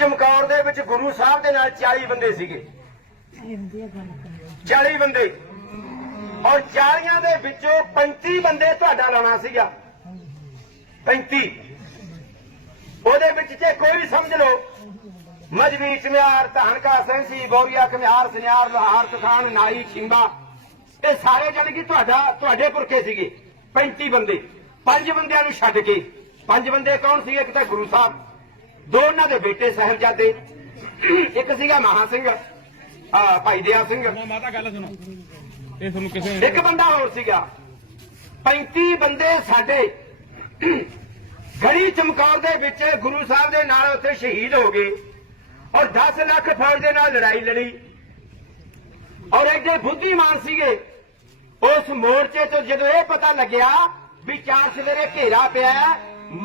ਚਮਕੌਰ ਦੇ ਵਿੱਚ ਗੁਰੂ ਸਾਹਿਬ ਦੇ ਨਾਲ 40 ਬੰਦੇ ਸੀਗੇ। 40 ਬੰਦੇ। ਔਰ 40 ਦੇ ਵਿੱਚੋਂ 35 ਬੰਦੇ ਤੁਹਾਡਾ ਲਾਉਣਾ ਸੀਗਾ। 35 ਉਹਦੇ ਵਿੱਚ ਜੇ ਕੋਈ ਵੀ ਸਮਝ ਲਓ, ਮਜਬੀ ਚਮਿਆਰ, ਧਾਨਕਾ ਸੈਂਸੀ ਗੌਰੀਆ ਕਮਿਆਰ ਸੁਨਿਆਰ, ਲੋਹਾਰ, ਤਖਾਨ, ਨਾਈ, ਖਿੰਬਾ, ਇਹ ਸਾਰੇ ਜਣ ਕਿ ਤੁਹਾਡਾ, ਤੁਹਾਡੇ ਪੁਰਖੇ ਸੀਗੇ। 35 ਬੰਦੇ। ਪੰਜ ਬੰਦਿਆਂ ਨੂੰ ਛੱਡ ਕੇ। ਪੰਜ ਬੰਦੇ ਕੌਣ ਸੀਗੇ? ਇੱਕ ਤਾਂ ਗੁਰੂ ਸਾਹਿਬ। ਦੋ ਉਹਨਾਂ ਦੇ ਬੇਟੇ ਸਾਹਿਬਜ਼ਾਦੇ। ਇੱਕ ਸੀਗਾ ਮਹਾ ਸਿੰਘ ਆ ਭਾਈ ਦਇਆ ਸਿੰਘ। ਮਾਤਾ ਗੱਲ ਸੁਣੋ। ਇਹ ਤੁਹਾਨੂੰ ਕਿਸੇ ਨੇ ਇੱਕ ਬੰਦਾ ਹੋਰ ਸੀਗਾ। 35 ਬੰਦੇ ਸਾਡੇ ਗੜੀ ਚਮਕੌਰ ਦੇ ਵਿੱਚ ਗੁਰੂ ਸਾਹਿਬ ਦੇ ਨਾਲ ਉੱਥੇ ਸ਼ਹੀਦ ਹੋ ਗਏ ਔਰ 10 ਲੱਖ ਫੌਜ ਦੇ ਨਾਲ ਲੜਾਈ ਲੜੀ। ਔਰ ਇੱਕ ਜੇ ਬੁੱਧੀਮਾਨ ਸੀਗੇ। ਉਸ ਮੋਰਚੇ ਤੋਂ ਜਦੋਂ ਇਹ ਪਤਾ ਲੱਗਿਆ ਵੀ ਚਾਰ ਸਵੇਰੇ ਘੇਰਾ ਪਿਆ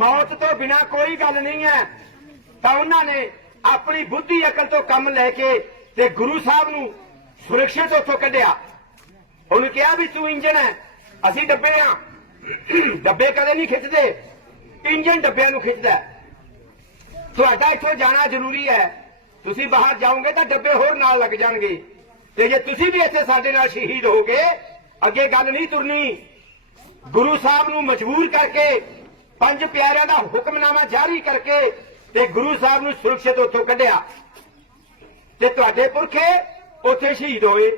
ਮੌਤ ਤੋਂ ਬਿਨਾ ਕੋਈ ਗੱਲ ਨਹੀਂ ਹੈ। ਤਾਂ ਉਹਨਾਂ ਨੇ ਆਪਣੀ ਬੁੱਧੀ ਅਕਲ ਤੋਂ ਕੰਮ ਲੈ ਕੇ ਤੇ ਗੁਰੂ ਸਾਹਿਬ ਨੂੰ ਸੁਰੱਖਿਅਤ ਉੱਥੋਂ ਕੱਢਿਆ। ਉਹਨੂੰ ਕਿਹਾ ਵੀ ਤੂੰ ਇੰਜਣ ਹੈ, ਅਸੀਂ ਡੱਬੇ ਆ। ਡੱਬੇ ਕਦੇ ਨਹੀਂ ਖਿੱਚਦੇ, ਇੰਜਣ ਡੱਬਿਆਂ ਨੂੰ ਖਿੱਚਦਾ ਤੁਹਾਡਾ ਇੱਥੋਂ ਜਾਣਾ ਜ਼ਰੂਰੀ ਹੈ। ਤੁਸੀਂ ਬਾਹਰ ਜਾਓਗੇ ਤਾਂ ਡੱਬੇ ਹੋਰ ਨਾਲ ਲੱਗ ਜਾਣਗੇ। ਤੇ ਜੇ ਤੁਸੀਂ ਵੀ ਇੱਥੇ ਸਾਡੇ ਨਾਲ ਸ਼ਹੀਦ ਹੋਗੇ ਅੱਗੇ ਗੱਲ ਨਹੀਂ ਤੁਰਨੀ। ਗੁਰੂ ਸਾਹਿਬ ਨੂੰ ਮਜਬੂਰ ਕਰਕੇ, ਪੰਜ ਪਿਆਰਿਆਂ ਦਾ ਹੁਕਮਨਾਮਾ ਜਾਰੀ ਕਰਕੇ ਤੇ ਗੁਰੂ ਸਾਹਿਬ ਨੂੰ ਸੁਰੱਖਿਅਤ ਉੱਥੋਂ ਕੱਢਿਆ। ਤੇ ਤੁਹਾਡੇ ਪੁਰਖੇ ਉੱਥੇ ਸ਼ਹੀਦ ਹੋਏ।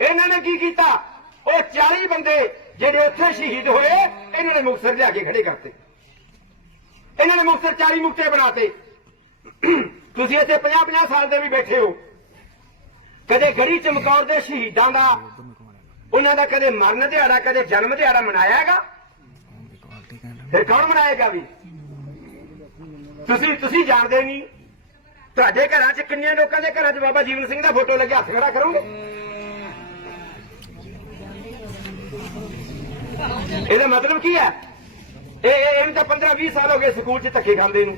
ਇਹਨਾਂ ਨੇ ਕੀ ਕੀਤਾ? ਉਹ 40 ਬੰਦੇ ਜਿਹੜੇ ਉੱਥੇ ਸ਼ਹੀਦ ਹੋਏ ਇਹਨਾਂ ਨੇ ਮੁਕਤਸਰ ਲਿਆ ਕੇ ਖੜੇ ਕਰਤੇ। ਇਹਨਾਂ ਨੇ ਮੁਕਤਸਰ 40 ਮੁਕਤੇ ਬਣਾਤੇ। ਤੁਸੀਂ ਇੱਥੇ 50 50 ਸਾਲ ਦੇ ਵੀ ਬੈਠੇ ਹੋ। ਕਦੇ ਗੜੀ ਚਮਕੌਰ ਦੇ ਸ਼ਹੀਦਾਂ ਦਾ ਉਹਨਾਂ ਦਾ ਕਦੇ ਮਰਨ ਦਿਹਾੜਾ ਕਦੇ ਜਨਮ ਦਿਹਾੜਾ ਮਨਾਇਆ ਹੈਗਾ? ਫਿਰ ਕੌਣ ਮਨਾਏਗਾ ਵੀ? ਤੁਸੀਂ ਤੁਸੀਂ ਜਾਣਦੇ ਨਹੀਂ। ਤੁਹਾਡੇ ਘਰਾਂ 'ਚ ਕਿੰਨੇ ਲੋਕਾਂ ਦੇ ਘਰਾਂ 'ਚ ਬਾਬਾ ਜੀਵਨ ਸਿੰਘ ਦਾ ਫੋਟੋ ਲੱਗਿਆ? ਹੱਥ ਖੜਾ ਕਰੋਗੇ ਇਹਦਾ ਮਤਲਬ ਕੀ ਹੈ? ਇਹ ਇਹ ਇਹਨੂੰ ਤਾਂ 15 20 ਸਾਲ ਹੋ ਗਏ ਸਕੂਲ 'ਚ ਧੱਕੇ ਖਾਂਦੇ ਨੂੰ।